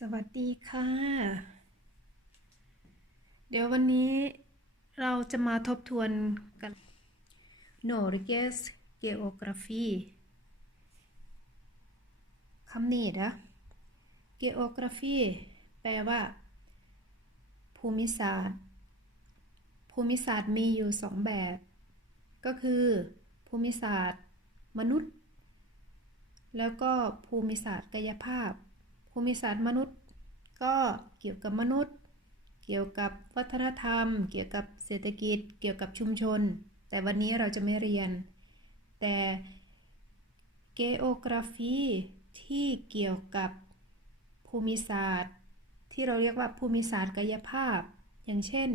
สวัสดีค่ะ เดี๋ยววันนี้เราจะมาทบทวนกัน Norges geografi คำนี้นะ geografi แปลว่า ภูมิศาสตร์ ภูมิศาสตร์มีอยู่สองแบบ ก็คือ ภูมิศาสตร์ มนุษย์ แล้วก็ภูมิศาสตร์กายภาพ ภูมิศาสตร์มนุษย์ ก็เกี่ยวกับมนุษย์ เกี่ยวกับวัฒนธรรม เกี่ยวกับเศรษฐกิจ เกี่ยวกับชุมชน แต่วันนี้เราจะไม่เรียน แต่ geography ที่เกี่ยวกับภูมิศาสตร์ ที่เราเรียกว่าภูมิศาสตร์กายภาพ อย่างเช่น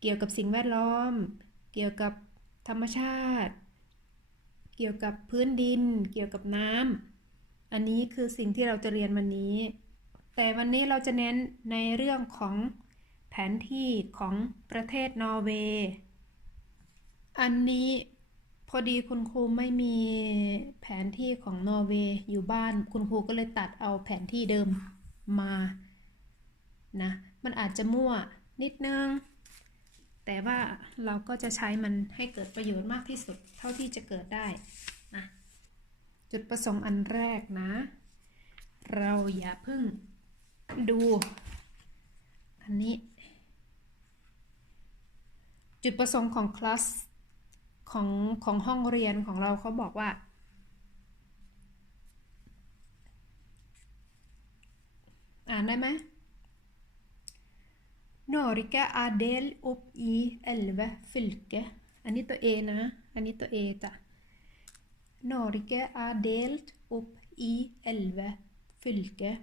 เกี่ยวกับสิ่งแวดล้อม เกี่ยวกับธรรมชาติ เกี่ยวกับพื้นดิน เกี่ยวกับน้ำ อันนี้คือสิ่งที่เราจะเรียนวันนี้ แต่วันนี้เราจะเน้นในเรื่องของแผนที่ของประเทศนอร์เวย์ อันนี้พอดีคุณครูไม่มีแผนที่ของนอร์เวย์อยู่บ้าน คุณครูก็เลยตัดเอาแผนที่เดิมมา นะ มันอาจจะมั่วนิดนึง แต่ว่าเราก็จะใช้มันให้เกิดประโยชน์มากที่สุดเท่าที่จะเกิดได้นะ จุดประสงค์อันแรกนะ เราอย่าเพิ่งดู อันนี้ จุดประสงค์ของคลาสของของห้องเรียนของเราเขาบอกว่า อ่านได้ไหม Norge er del opp i elleve fylker อันนี้ตัว A นะ อันนี้ตัว A จ้ะ Norge er delt opp i elleve fylker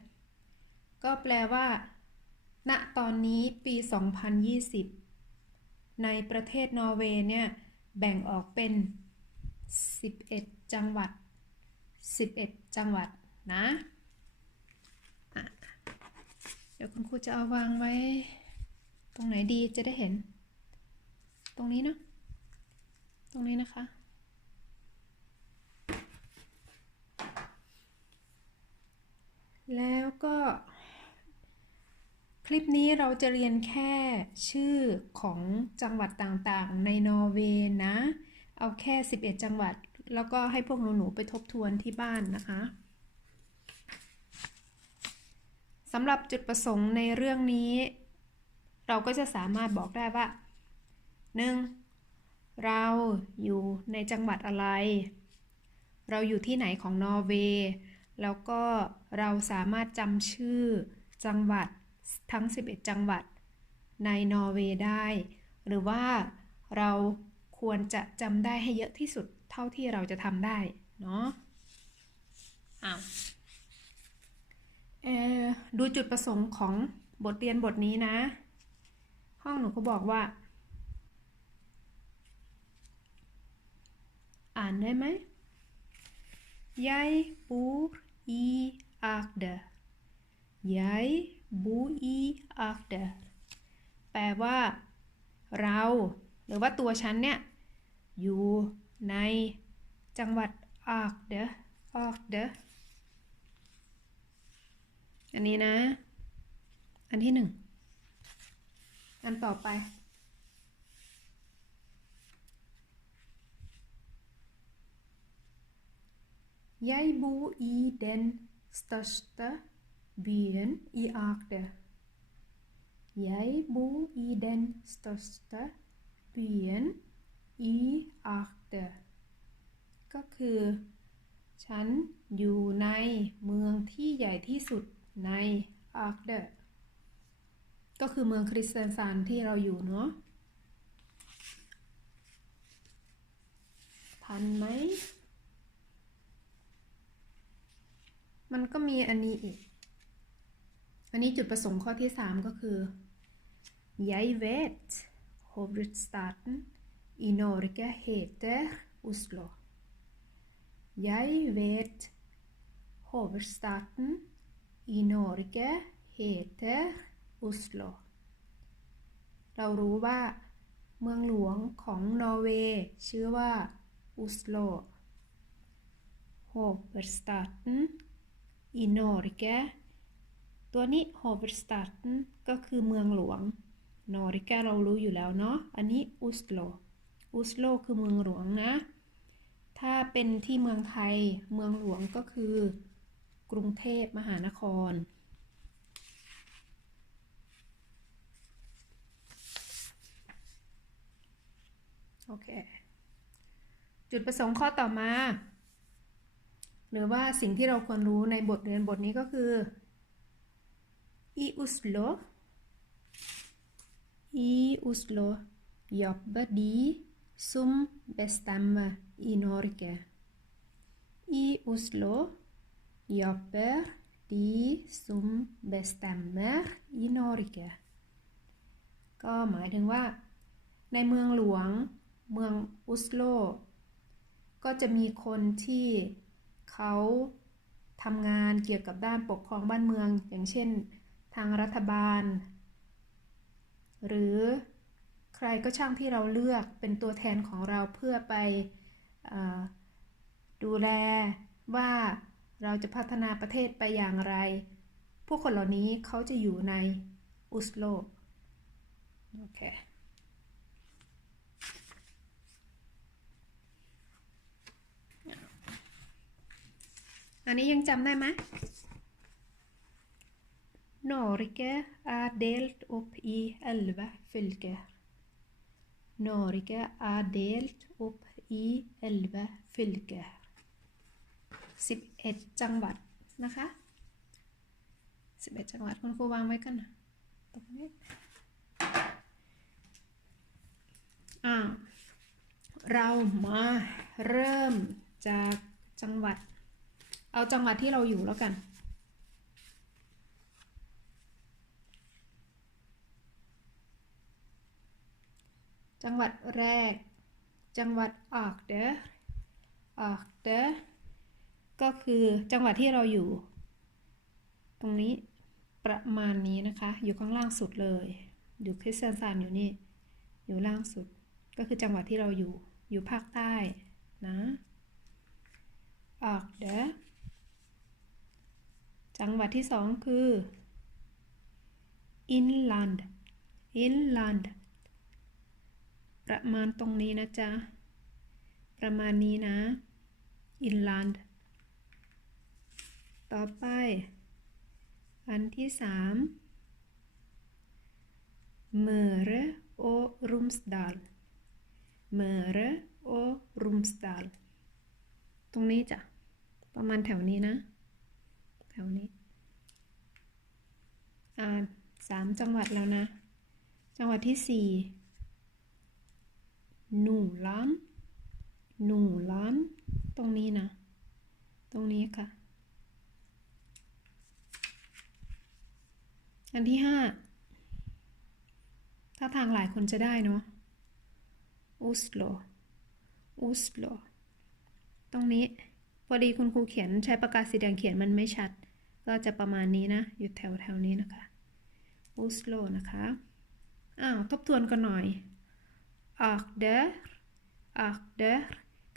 ก็แปลว่า ณ ตอนนี้ปี 2020 ในประเทศนอร์เวย์เนี่ย แบ่งออกเป็น 11 จังหวัด 11 จังหวัดนะะเดี๋ยวคุณครูจะเอาวางไว้ ตรงไหนดีจะได้เห็น ตรงนี้เนาะ ตรงนี้นะคะ แล้วก็ คลิปนี้เราจะเรียนแค่ชื่อของจังหวัดต่างๆ ในนอร์เวย์นะ เอาแค่ 11 จังหวัด แล้วก็ให้พวกหนูๆไปทบทวนที่บ้านนะคะสำหรับจุดประสงค์ในเรื่องนี้ เราก็จะสามารถบอกได้ว่า 1. เราอยู่ในจังหวัดอะไร เราอยู่ที่ไหนของนอร์เวย์ แล้วก็ เราสามารถจำชื่อจังหวัดทั้ง 11 จังหวัด ในนอร์เวย์ได้ หรือว่าเราควรจะจำได้ให้เยอะที่สุดเท่าที่เราจะทำได้ เนาะอ้าวดูจุดประสงค์ของบทเรียนบทนี้นะ ห้องหนูก็บอกว่า อ่านได้ไหมยายปูอี Jeg bor i Agder. Jeg bor i Agder แปลว่า เรา หรือว่าตัวฉันเนี่ย อยู่ในจังหวัด Agder Agder อันนี้นะ อันที่หนึ่ง อันต่อไป Jeg bor i den største byen i Agder. Jeg bor i den største byen i Agder ก็คือ ฉันอยู่ในเมืองที่ใหญ่ที่สุดใน Agder ก็คือเมืองคริสเตนซานที่เราอยู่เนาะทันไหม มันก็มีอันนี้อีก อันนี้จุดประสงค์ข้อที่ 3 ก็คือ Jeg vet hovedstaden i Norge heter Oslo Jeg vet hovedstaden i Norge heter Oslo เรารู้ว่าเมืองหลวงของนอร์เวย์ชื่อว่าอุสโลโฮเบอร์สตัน i Norge ตัวนี้ hovedstaden ก็คือเมืองหลวงนอริกาเรารู้อยู่แล้วเนาะ อันนี้อุสโลอุสโลคือเมืองหลวงนะ ถ้าเป็นที่เมืองไทย เมืองหลวงก็คือกรุงเทพมหานคร โอเค จุดประสงค์ข้อต่อมา หรือว่าสิ่งที่เราควรรู้ในบทเรียนบทนี้ก็คืออีอุส u s l o i u s l o j o b b e d i sum bestamme i Norge i u s l o j o b b e d i sum bestamme นอร์เกก็หมายถึงว่า ในเมืองหลวง เมืองอุสโล ก็จะมีคนที่ เขาทำงานเกี่ยวกับด้านปกครองบ้านเมือง อย่างเช่น ทางรัฐบาล หรือใครก็ช่างที่เราเลือกเป็นตัวแทนของเราเพื่อไปดูแลว่าเราจะพัฒนาประเทศไปอย่างไรพวกคนเหล่านี้เขาจะอยู่ในอุสโลโอเค อันนี้ยังจำได้ไหม Norge er delt opp i elleve fylker. Norge er delt opp i elleve fylker. 11 จังหวัดนะคะ 11 จังหวัดคุณครูวางไว้กันนะตรงนี้อ่าเรามาเริ่มจากจังหวัด เอาจังหวัดที่เราอยู่แล้วกัน จังหวัดแรก จังหวัดออกเดอออกเดอก็คือจังหวัดที่เราอยู่ ตรงนี้ประมาณนี้นะคะ อยู่ข้างล่างสุดเลย อยู่คริสเตียนซานอยู่นี่ อยู่ล่างสุด ก็คือจังหวัดที่เราอยู่ อยู่ภาคใต้นะ ออกเดอ จังหวัดที่สองคือ inland inland ประมาณตรงนี้นะจ๊ะ ประมาณนี้นะ inland ต่อไป อันที่สามเมเรโอรุมสดาลเมเรโอรุมสดาลตรงนี้จ้ะ ประมาณแถวนี้นะ วนี้ อ่าสามจังหวัดแล้วนะ จังหวัดที่สี่หนูล้านหนูล้านตรงนี้นะ ตรงนี้ค่ะ อันที่ห้าถ้าทางหลายคนจะได้เนาะอุสโลอุสโลตรงนี้ พอดีคุณครูเขียนใช้ปากกาสีแดงเขียนมันไม่ชัด ก็จะประมาณนี้นะ อยู่แถวแถวนี้นะคะอุสโลนะคะ อ้าว ทบทวนกันหน่อยออกเดอออกเดอ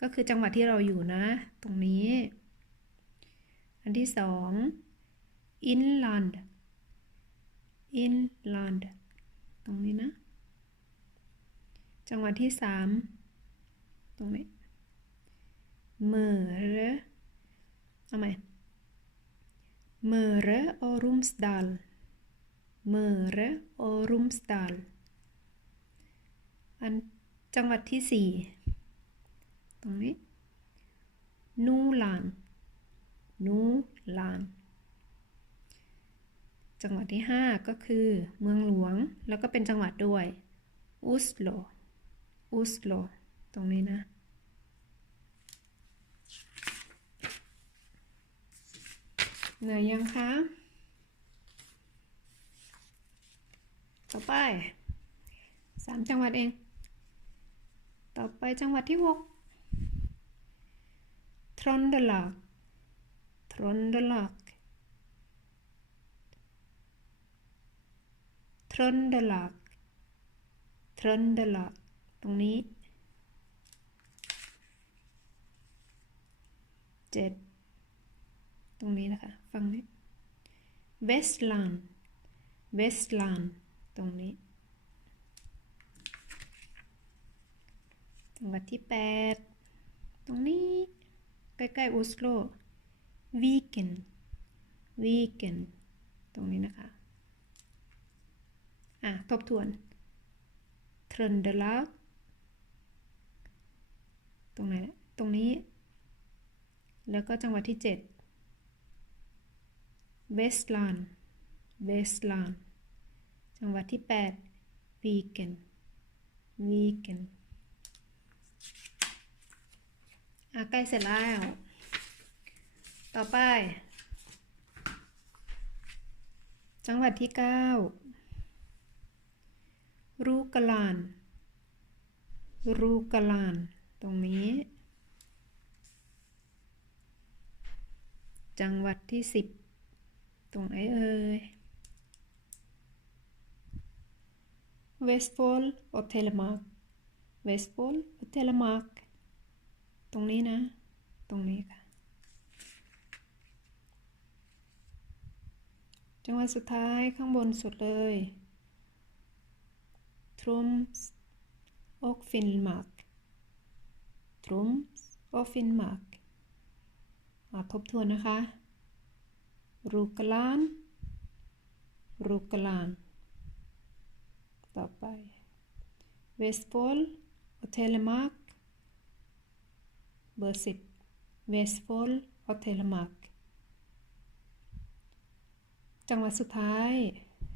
ก็คือจังหวัดที่เราอยู่นะ ตรงนี้ อันที่สอง inland inland ตรงนี้นะ จังหวัดที่สามตรงนี้เมเรเอาใหม่ เมเรอรุมสดาลเมเรอรุมสดาลอันจังหวัดที่สี่ตรงนี้ นูลาน นูลาน จังหวัดที่5ก็คือเมืองหลวง แล้วก็เป็นจังหวัดด้วย อุสโล อุสโล ตรงนี้นะ เหนื่อยยังคะ ต่อไปสามจังหวัดเอง ต่อไปจังหวัดที่หกทรอนเดลากทรอนเดลากทรอนเดลากทรอนเดลากตรงนี้เจ็ด รงนี้นะคะ ฟังนี้ Vestland Vestland ตรงนี้ จังหวัดที่ 8 ตรงนี้ ใกล้ๆออสโล Viken Viken ตรงนี้นะคะ อะ ทบทวน Trøndelag ตรงไหนนะตรงนี้ แล้วก็จังหวัดที่ 7 Vestland Vestland จังหวัดที่8 Viken Viken อะใกล้เสร็จแล้ว ต่อไป จังหวัดที่ 9 รูกลาน รูกลาน ตรงนี้ จังหวัดที่ 10 ตรงไหนเอ่ยเวสต์โฟล och Telemark เวสต์โฟล och Telemark ตรงนี้นะ ตรงนี้ค่ะ จังหวัดสุดท้ายข้างบนสุดเลย Troms och Finnmark Troms och Finnmark อะทบทวนนะคะ รูกลานรูกลานต่อไปเวสต์โฟล och Telemark เบอร์สิบเวสต์โฟล och Telemark จังหวัดสุดท้าย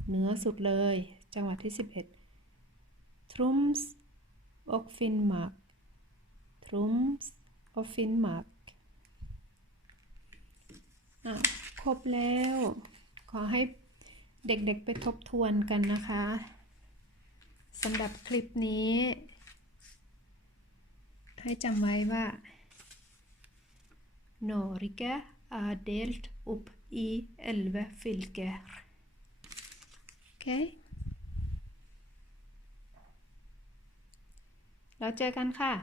เหนือสุดเลย จังหวัดที่ 11 Troms och Finnmark Troms och Finnmark อะ ครบแล้ว ขอให้เด็กๆไปทบทวนกันนะคะสำหรับคลิปนี้ ให้จำไว้ว่า Norge er delt opp i 11 fylker. OK? แล้วเจอกันค่ะ